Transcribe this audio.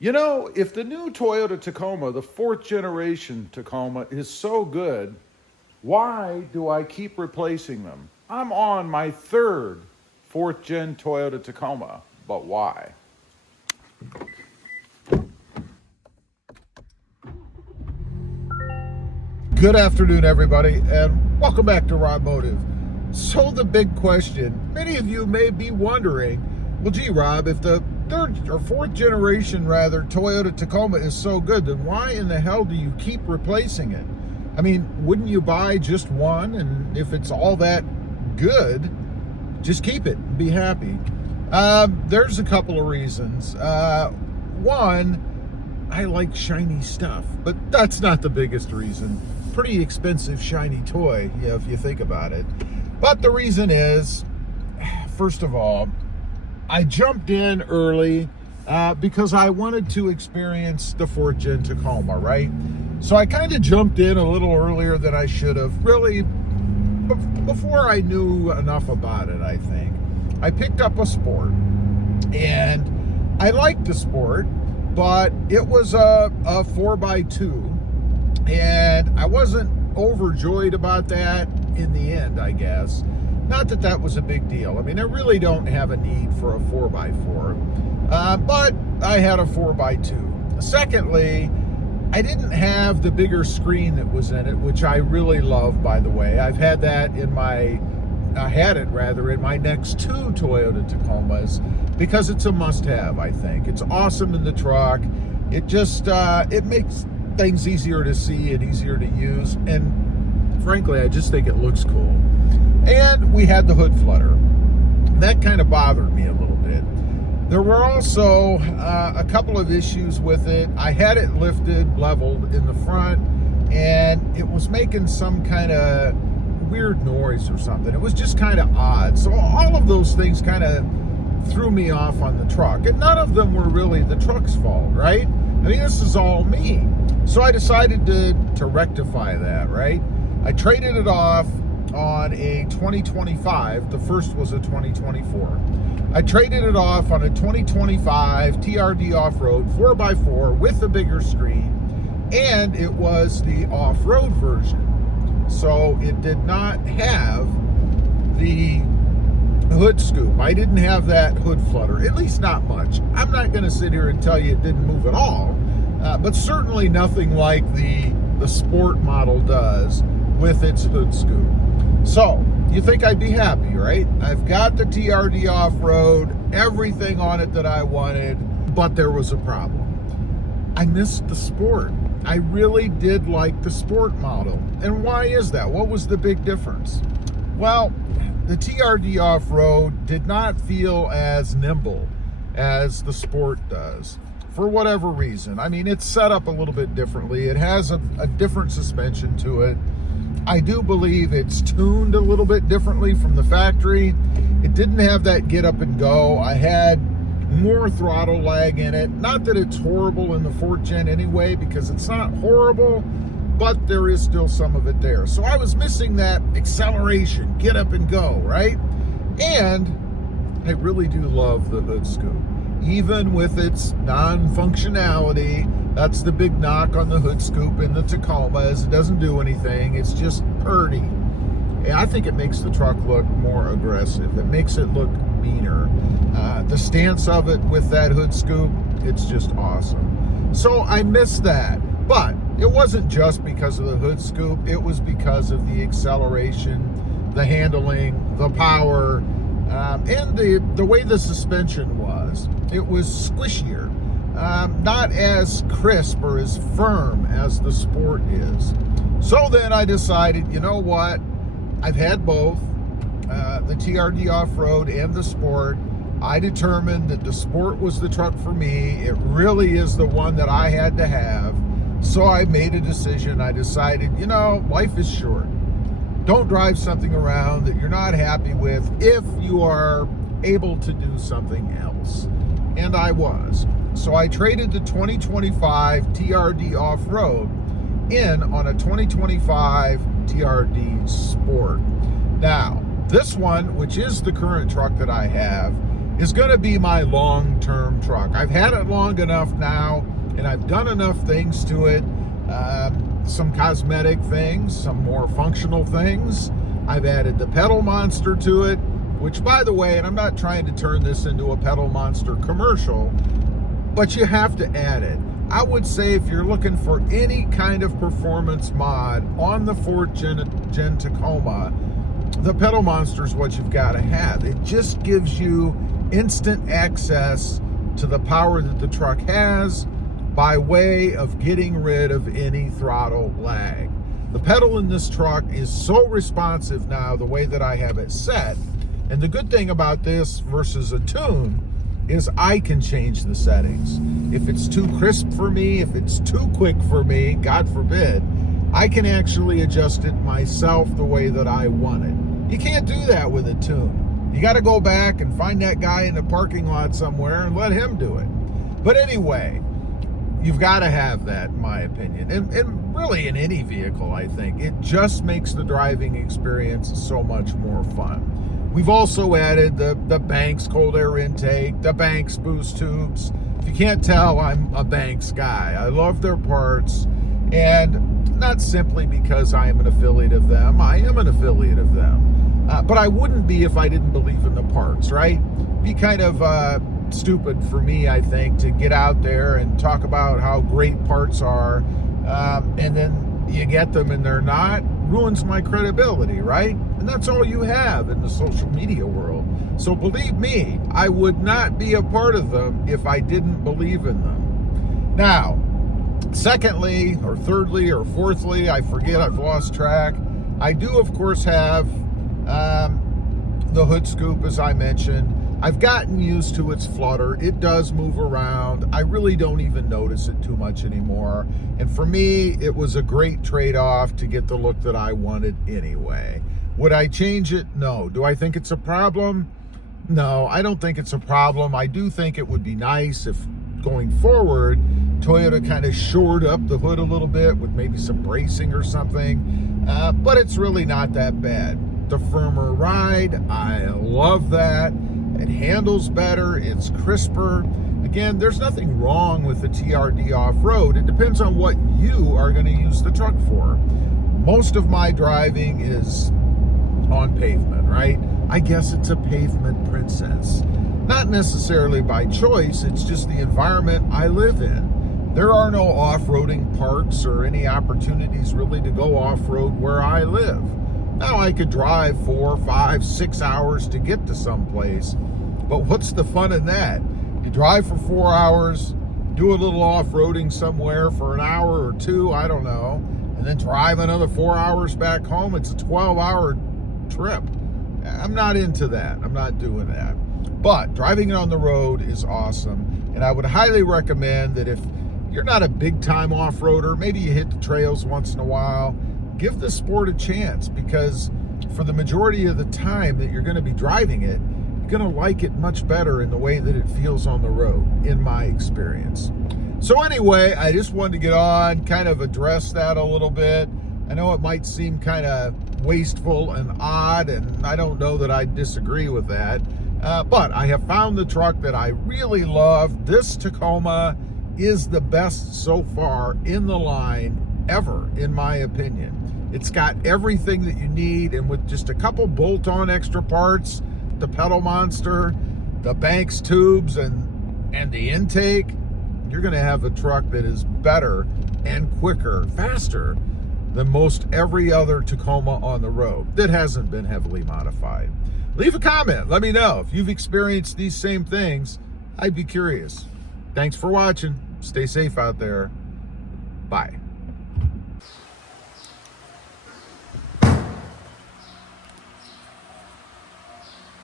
You know, if the new Toyota Tacoma, the fourth generation Tacoma, is so good, why do I keep replacing them? I'm on my third fourth gen Toyota Tacoma, but why? Good afternoon, everybody, and welcome back to RobMotive. So the big question, many of you may be wondering, well, gee, Rob, if the third or fourth generation, rather, Toyota Tacoma is so good, then why in the hell do you keep replacing it? I mean, wouldn't you buy just one? And if it's all that good, just keep it and be happy. There's a couple of reasons. One, I like shiny stuff, but that's not the biggest reason. Pretty expensive shiny toy, if you think about it. But the reason is, first of all, I jumped in early because I wanted to experience the 4th Gen Tacoma, right? So I kind of jumped in a little earlier than I should have, really, before I knew enough about it, I think. I picked up a Sport, and I liked the Sport, but it was a 4x2, and I wasn't overjoyed about that in the end, I guess. Not that that was a big deal. I mean, I really don't have a need for a 4x4, but I had a 4x2. Secondly, I didn't have the bigger screen that was in it, which I really love, by the way. I've had that in my, I had it rather in my next two Toyota Tacomas because it's a must-have, I think. It's awesome in the truck. It just, it makes things easier to see and easier to use, and frankly, I just think it looks cool. And we had the hood flutter. That kind of bothered me a little bit. There were also a couple of issues with it. I had it lifted, leveled in the front, and it was making some kind of weird noise or something. It was just kind of odd. So all of those things kind of threw me off on the truck. And none of them were really the truck's fault, right? I mean, this is all me. So I decided to rectify that, right? I traded it off on a 2025. The first was a 2024. I traded it off on a 2025 TRD off-road 4x4 with a bigger screen, and it was the off-road version. So it did not have the hood scoop. I didn't have that hood flutter, at least not much. I'm not going to sit here and tell you it didn't move at all, but certainly nothing like the Sport model does with its hood scoop. So, you think I'd be happy, right? I've got the TRD off-road, everything on it that I wanted, but there was a problem. I missed the Sport. I really did like the Sport model. And why is that? What was the big difference? Well, the TRD off-road did not feel as nimble as the Sport does, for whatever reason. I mean, it's set up a little bit differently. It has a different suspension to it. I do believe it's tuned a little bit differently from the factory. It didn't have that get up and go. I had more throttle lag in it. Not that it's horrible in the 4th Gen anyway, because it's not horrible, but there is still some of it there. So I was missing that acceleration, get up and go, right? And I really do love the hood scoop. Even with its non-functionality, that's the big knock on the hood scoop in the Tacoma, is it doesn't do anything. It's just purdy. I think it makes the truck look more aggressive. It makes it look meaner. The stance of it with that hood scoop, it's just awesome. So I missed that. But it wasn't just because of the hood scoop. It was because of the acceleration, the handling, the power, and the way the suspension was. It was squishier. Not as crisp or as firm as the Sport is. So then I decided, you know what? I've had both, the TRD off-road and the Sport. I determined that the Sport was the truck for me. It really is the one that I had to have. So I made a decision. I decided, you know, life is short. Don't drive something around that you're not happy with if you are able to do something else. And I was. So I traded the 2025 TRD off-road in on a 2025 TRD Sport. Now, this one, which is the current truck that I have, is going to be my long-term truck. I've had it long enough now, and I've done enough things to it, some cosmetic things, some more functional things. I've added the pedal monster to it, which, by the way, and I'm not trying to turn this into a pedal monster commercial, but you have to add it. I would say if you're looking for any kind of performance mod on the 4th Gen Tacoma, the pedal monster is what you've got to have. It just gives you instant access to the power that the truck has by way of getting rid of any throttle lag. The pedal in this truck is so responsive now, the way that I have it set. And the good thing about this versus a tune is I can change the settings. If it's too crisp for me, if it's too quick for me, God forbid, I can actually adjust it myself the way that I want it. You can't do that with a tune. You got to go back and find that guy in the parking lot somewhere and let him do it. But anyway, you've got to have that, in my opinion. And really in any vehicle, I think. It just makes the driving experience so much more fun. We've also added the Banks cold air intake, the Banks boost tubes. If you can't tell, I'm a Banks guy. I love their parts, and not simply because I am an affiliate of them. I am an affiliate of them. But I wouldn't be if I didn't believe in the parts, right? Be kind of stupid for me, I think, to get out there and talk about how great parts are, and then you get them and they're not. Ruins my credibility, right? And that's all you have in the social media world. So believe me, I would not be a part of them if I didn't believe in them. Now, secondly, or thirdly, or fourthly, I forget, I've lost track. I do, of course, have the hood scoop, as I mentioned. I've gotten used to its flutter. It does move around. I really don't even notice it too much anymore. And for me, it was a great trade-off to get the look that I wanted anyway. Would I change it? No. Do I think it's a problem? No, I don't think it's a problem. I do think it would be nice if going forward, Toyota kind of shored up the hood a little bit with maybe some bracing or something. But it's really not that bad. The firmer ride, I love that. It handles better, it's crisper. Again, there's nothing wrong with the TRD off-road. It depends on what you are going to use the truck for. Most of my driving is on pavement, right? I guess it's a pavement princess. Not necessarily by choice, it's just the environment I live in. There are no off-roading parks or any opportunities really to go off-road where I live. Now, I could drive 4, 5, 6 hours to get to someplace, but what's the fun in that? You drive for 4 hours, do a little off-roading somewhere for an hour or two, I don't know, and then drive another 4 hours back home. It's a 12-hour trip. I'm not into that. I'm not doing that. But driving it on the road is awesome, and I would highly recommend that if you're not a big-time off-roader, maybe you hit the trails once in a while, give the sport a chance, because for the majority of the time that you're going to be driving it, you're going to like it much better in the way that it feels on the road, in my experience. So anyway, I just wanted to get on, kind of address that a little bit. I know it might seem kind of wasteful and odd, and I don't know that I disagree with that, but I have found the truck that I really love. This Tacoma is the best so far in the line ever, in my opinion. It's got everything that you need, and with just a couple bolt-on extra parts, the pedal monster, the Banks tubes, and the intake, you're going to have a truck that is better and quicker, faster than most every other Tacoma on the road that hasn't been heavily modified. Leave a comment. Let me know if you've experienced these same things. I'd be curious. Thanks for watching. Stay safe out there. Bye.